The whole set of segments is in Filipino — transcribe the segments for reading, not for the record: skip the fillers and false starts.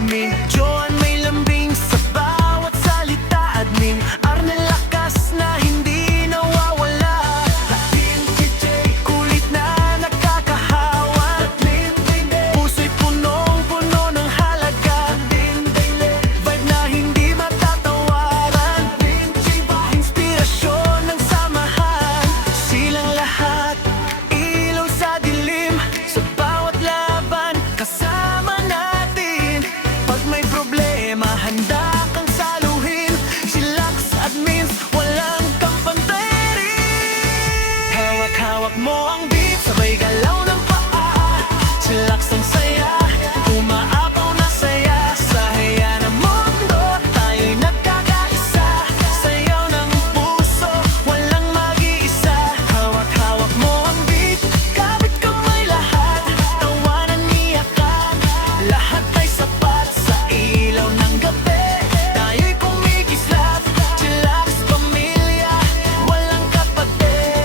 admin. Joan may lambing sa bawat salita, admin. Arnel lakas na hindi nawawala. Admin TJ kulit na nakakahawa. Admin puso'y punong-puno ng halaga. Admin vibe na hindi matatawaran. Admin inspirasyon ng samahan. Silang lahat ilaw sa dilim, sa bawat laban kasama natin. Pag may problema, handa kang saluhin. Chillax admins, walang kampantay rin. Hawak-hawak mo ang beat, sabay galaw ng paa. Chillax ang saya, umaapaw na saya. Sa haya ng mundo, tayo'y nagkakaisa. Sayaw ng puso, walang mag-iisa. Hawak-hawak mo ang beat, kapit kamay lahat. Tawanan, iyakan, lahat ay sapat. Sa ilaw ng gabi, tayo'y kumikislap. Chillax pamilya, walang kapatid.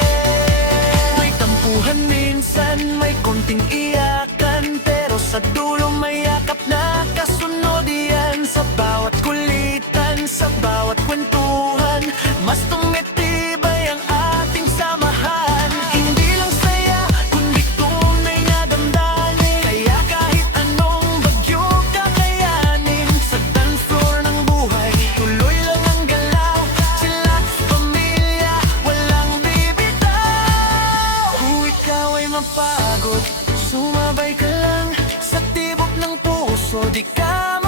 May tampuhan minsan, may konting iyakan, pero sa dulo may yakap na kasunod yan. Sa bawat kulitan, sa bawat kwentuhan, mas tumitibay ang ating samahan. Hindi lang saya, kundi tunay na damdamin. Kaya kahit anong bagyo kakayanin, sa dance floor ng buhay, tuloy lang ang galaw. Chillax pamilya, walang bibitaw. Kung ikaw ay mapagod, sumabay ka lang sa tibok ng puso. Di ka